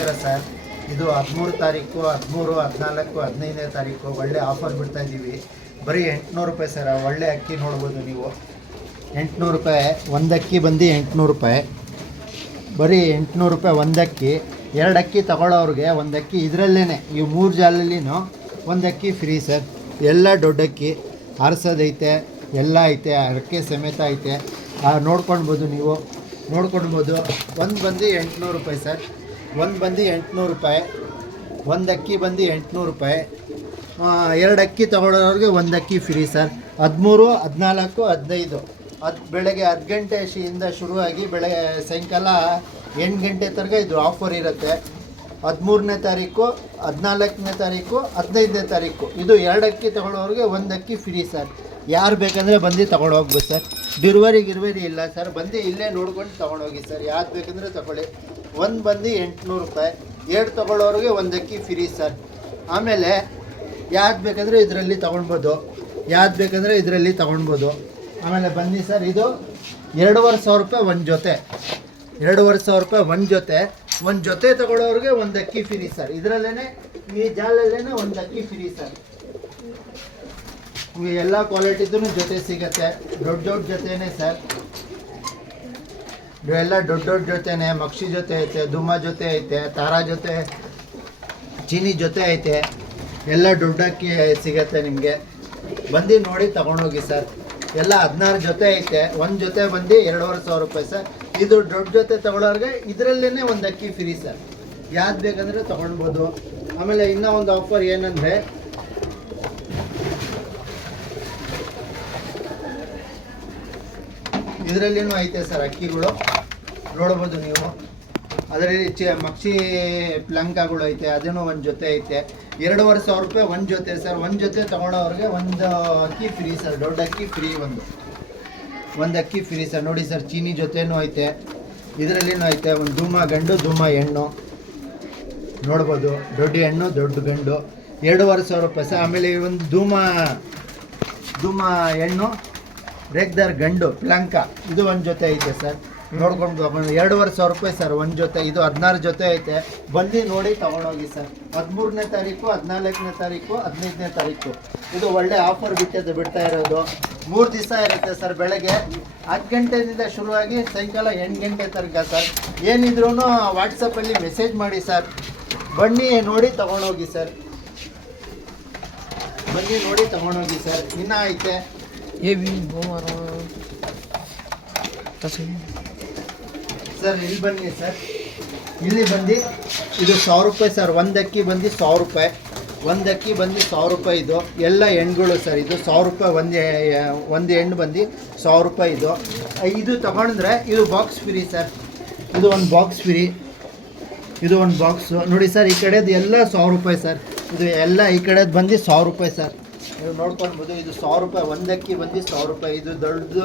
ನಮಸ್ಕಾರ ಸರ್. ಇದು 13 ತಾರೀಕು, 13, 14, 15ನೇ ತಾರೀಕು ಒಳ್ಳೆ ಆಫರ್ ಬಿಡ್ತಾ ಇದ್ದೀವಿ. ಬರೀ 800 ರೂಪಾಯಿ ಸರ್. ಒಳ್ಳೆ ಅಕ್ಕಿ ನೋಡ್ಬೋದು ನೀವು. 800 ರೂಪಾಯಿ ಒಂದು ಅಕ್ಕಿ ಬಂದು 800 ರೂಪಾಯಿ. ಬರೀ 800 ರೂಪಾಯಿ ಒಂದು ಅಕ್ಕಿ. 2 ಅಕ್ಕಿ ತಗೊಳ್ಳೋರಿಗೆ ಒಂದು ಅಕ್ಕಿ ಇದರಲ್ಲೇ ಈ 3 ಜಾಲಲ್ಲಿನೂ ಒಂದು ಅಕ್ಕಿ ಫ್ರೀ ಸರ್. ಎಲ್ಲ ದೊಡ್ಡಕ್ಕಿ ಆರಿಸೋದೈತೆ, ಎಲ್ಲ ಐತೆ, ಅರಕೆ ಸಮೇತ ಐತೆ. ನೋಡ್ಕೊಳ್ಬೋದು ನೀವು, ನೋಡ್ಕೊಳ್ಬೋದು. ಒಂದು ಬಂದು 800 ರೂಪಾಯಿ ಸರ್. ಒಂದು ಬಂದು 800 ರೂಪಾಯಿ. ಒಂದು ಅಕ್ಕಿ ಬಂದು 800 ರೂಪಾಯಿ. 2 ಅಕ್ಕಿ ತಗೊಳ್ಳೋರಿಗೆ ಒಂದು ಅಕ್ಕಿ ಫ್ರೀ ಸರ್. 13, 14, 15 ಬೆಳಗ್ಗೆ 10 ಗಂಟೆಯಿಂದ ಶುರುವಾಗಿ ಬೆಳಗ್ಗೆ ಸಾಯಂಕಾಲ 8 ಗಂಟೆ ತನಕ ಇದು ಆಫರ್ ಇರುತ್ತೆ. 13ನೇ ತಾರೀಕು, 14ನೇ ತಾರೀಕು, 15ನೇ ತಾರೀಕು ಇದು 2 ಅಕ್ಕಿ ತಗೊಳ್ಳೋರಿಗೆ ಒಂದು ಅಕ್ಕಿ ಫ್ರೀ ಸರ್. ಯಾರು ಬೇಕಂದರೆ ಬಂದು ತೊಗೊಂಡೋಗ್ಬೋದು ಸರ್. ಡಿರ್ವರಿ ಇಲ್ಲ ಸರ್. ಬಂದು ಇಲ್ಲೇ ನೋಡ್ಕೊಂಡು ತೊಗೊಂಡೋಗಿ ಸರ್. ಯಾವ್ದು ಬೇಕಂದರೆ ತೊಗೊಳ್ಳಿ. ಒಂದು ಬಂದು 800 ರೂಪಾಯಿ. 2 ತೊಗೊಳ್ಳೋರಿಗೆ ಒಂದು ಅಕ್ಕಿ ಫ್ರೀ ಸರ್. ಆಮೇಲೆ ಯಾವ್ದು ಬೇಕಂದರೆ ಇದರಲ್ಲಿ ತೊಗೊಳ್ಬೋದು, ಯಾವ್ದು ಬೇಕಂದರೆ ಇದರಲ್ಲಿ ತೊಗೊಳ್ಬೋದು. ಆಮೇಲೆ ಬನ್ನಿ ಸರ್, ಇದು 2500 ರೂಪಾಯಿ ಒಂದು ಜೊತೆ. 2500 ರೂಪಾಯಿ ಒಂದು ಜೊತೆ ತೊಗೊಳ್ಳೋರಿಗೆ ಒಂದು ಅಕ್ಕಿ ಫ್ರೀ ಸರ್. ಇದರಲ್ಲೇ ಈ ಜಾಲಲ್ಲೇ ಒಂದು ಅಕ್ಕಿ ಫ್ರೀ ಸರ್. ನಿಮಗೆ ಎಲ್ಲ ಕ್ವಾಲಿಟಿದು ಜೊತೆ ಸಿಗುತ್ತೆ. ದೊಡ್ಡ ಜೊತೆನೇ ಸರ್. ಎಲ್ಲ ದೊಡ್ಡ ಜೊತೆನೇ. ಮಕ್ಷಿ ಜೊತೆ ಐತೆ, ದುಮ್ಮ ಜೊತೆ ಐತೆ, ತಾರಾ ಜೊತೆ, ಚೀನಿ ಜೊತೆ ಐತೆ. ಎಲ್ಲ ದೊಡ್ಡ ಅಕ್ಕಿ ಸಿಗುತ್ತೆ ನಿಮಗೆ. ಬಂದು ನೋಡಿ ತಗೊಂಡೋಗಿ ಸರ್. ಎಲ್ಲ 16 ಜೊತೆ ಐತೆ. ಒಂದು ಜೊತೆ ಬಂದು 2500 ರೂಪಾಯಿ ಸರ್. ಇದು ದೊಡ್ಡ ಜೊತೆ ತಗೊಳ್ಳೋರಿಗೆ ಇದರಲ್ಲೇ ಒಂದು ಅಕ್ಕಿ ಫ್ರೀ ಸರ್. ಯಾವ್ದು ಬೇಕಂದರೆ ತೊಗೊಳ್ಬೋದು. ಆಮೇಲೆ ಇನ್ನೂ ಒಂದು ಆಫರ್ ಏನಂದರೆ, ಇದರಲ್ಲಿನೂ ಐತೆ ಸರ್ ಅಕ್ಕಿಗಳು. ನೋಡ್ಬೋದು ನೀವು. ಅದರಲ್ಲಿ ಮಕ್ಷಿ ಪ್ಲಂಕಾಗಳು ಐತೆ, ಅದನ್ನು ಒಂದು ಜೊತೆ ಐತೆ. 2500 ರೂಪಾಯಿ ಒಂದು ಜೊತೆ ಸರ್. ಒಂದು ಜೊತೆ ತೊಗೊಳೋರಿಗೆ ಒಂದು ಅಕ್ಕಿ ಫ್ರೀ ಸರ್. ದೊಡ್ಡ ಅಕ್ಕಿ ಫ್ರೀ. ಒಂದು ಅಕ್ಕಿ ಫ್ರೀ ಸರ್. ನೋಡಿ ಸರ್, ಚೀನಿ ಜೊತೆನೂ ಐತೆ, ಇದರಲ್ಲಿನೂ ಐತೆ. ಒಂದು ಧೂಮ ಗಂಡು, ಧೂಮ ಹೆಣ್ಣು ನೋಡ್ಬೋದು. ದೊಡ್ಡ ಹೆಣ್ಣು, ದೊಡ್ಡ ಗಂಡು. 2500 ರೂಪಾಯಿ ಸರ್. ಆಮೇಲೆ ಒಂದು ಧೂಮ ಹೆಣ್ಣು, ರೇಗ್ದಾರ್ ಗಂಡು ಪ್ಲಂಕ, ಇದು ಒಂದು ಜೊತೆ ಐತೆ ಸರ್. ನೋಡ್ಕೊಂಡು 2500 ರೂಪಾಯಿ ಸರ್ ಒಂದು ಜೊತೆ. ಇದು 16 ಜೊತೆ ಐತೆ. ಬಂದು ನೋಡಿ ತೊಗೊಂಡೋಗಿ ಸರ್. 13ನೇ ತಾರೀಕು, 14ನೇ ತಾರೀಕು, 15ನೇ ತಾರೀಕು ಇದು ಒಳ್ಳೆ ಆಫರ್ ಬಿಡ್ತಾ ಇರೋದು. 3 ದಿವಸ ಇರುತ್ತೆ ಸರ್. ಬೆಳಗ್ಗೆ 10 ಗಂಟೆಯಿಂದ ಶುರುವಾಗಿ ಸಾಯಂಕಾಲ 8 ಗಂಟೆ ತನಕ ಸರ್. ಏನಿದ್ರೂ ವಾಟ್ಸಪ್ಪಲ್ಲಿ ಮೆಸೇಜ್ ಮಾಡಿ ಸರ್. ಬನ್ನಿ ನೋಡಿ ತೊಗೊಂಡೋಗಿ ಸರ್. ಬನ್ನಿ ನೋಡಿ ತೊಗೊಂಡೋಗಿ ಸರ್. ಇನ್ನೂ ಐತೆ ಸರ್. ಇಲ್ಲಿ ಬನ್ನಿ ಸರ್. ಇಲ್ಲಿ ಬಂದು ಇದು 1000 ರೂಪಾಯಿ ಸರ್. ಒಂದು ಅಕ್ಕಿ ಬಂದು 1000 ರೂಪಾಯಿ. ಒಂದು ಅಕ್ಕಿ ಬಂದು 1000 ರೂಪಾಯಿ. ಇದು ಎಲ್ಲ ಹೆಣ್ಗಳು ಸರ್. ಇದು 1000 ರೂಪಾಯಿ ಒಂದು ಹೆಣ್ಣು ಬಂದು 1000 ರೂಪಾಯಿ. ಇದು ತಗೊಂಡ್ರೆ ಇದು ಬಾಕ್ಸ್ ಫ್ರೀ ಸರ್. ಇದು ಒಂದು ಬಾಕ್ಸ್ ಫ್ರೀ. ಇದು ಒಂದು ಬಾಕ್ಸು ನೋಡಿ ಸರ್. ಈ ಕಡೆದು ಎಲ್ಲ 1000 ರೂಪಾಯಿ ಸರ್. ಇದು ಎಲ್ಲ ಈ ಕಡೆದು ಬಂದು 1000 ರೂಪಾಯಿ ಸರ್. ನೀವು ನೋಡ್ಕೊಳ್ಬೋದು. ಇದು 1000 ರೂಪಾಯಿ. ಒಂದು ಅಕ್ಕಿ ಬಂದು 1000 ರೂಪಾಯಿ. ಇದು ದೊಡ್ಡದು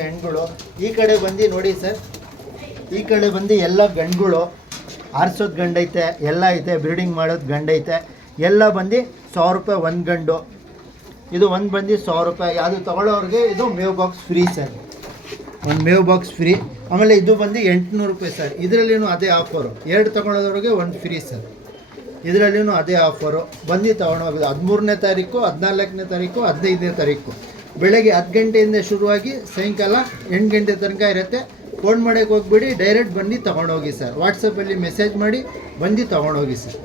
ಹೆಣ್ಗಳು. ಈ ಕಡೆ ಬಂದು ನೋಡಿ ಸರ್. ಈ ಕಡೆ ಬಂದು ಎಲ್ಲ ಗಂಡುಗಳು. ಆರಿಸೋದು ಗಂಡೈತೆ, ಎಲ್ಲ ಐತೆ. ಬ್ರೀಡಿಂಗ್ ಮಾಡೋದು ಗಂಡೈತೆ. ಎಲ್ಲ ಬಂದು 1000 ರೂಪಾಯಿ ಒಂದು ಗಂಡು. ಇದು ಒಂದು ಬಂದು 1000 ರೂಪಾಯಿ. ಅದು ತೊಗೊಳ್ಳೋರಿಗೆ ಇದು ಮೇವ್ ಬಾಕ್ಸ್ ಫ್ರೀ ಸರ್. ಒಂದು ಮೇವ್ ಬಾಕ್ಸ್ ಫ್ರೀ. ಆಮೇಲೆ ಇದು ಬಂದು 800 ರೂಪಾಯಿ ಸರ್. ಇದರಲ್ಲಿನೂ ಅದೇ ಆಫರು. 2 ತೊಗೊಳ್ಳೋದ್ರಿಗೆ ಒಂದು ಫ್ರೀ ಸರ್. ಇದರಲ್ಲಿನೂ ಅದೇ ಆಫರು. ಬಂದು ತೊಗೊಂಡೋಗೋದು. 13ನೇ ತಾರೀಕು, 14ನೇ ತಾರೀಕು, 15ನೇ ತಾರೀಕು ಬೆಳಗ್ಗೆ 10 ಗಂಟೆಯಿಂದ ಶುರುವಾಗಿ ಸಾಯಂಕಾಲ 8 ಗಂಟೆ ತನಕ ಇರುತ್ತೆ. ಫೋನ್ ಮಾಡೋಕ್ಕೆ ಹೋಗ್ಬಿಡಿ, ಡೈರೆಕ್ಟ್ ಬಂದು ತೊಗೊಂಡೋಗಿ ಸರ್. ವಾಟ್ಸಪ್ಪಲ್ಲಿ ಮೆಸೇಜ್ ಮಾಡಿ ಬಂದು ತೊಗೊಂಡೋಗಿ ಸರ್.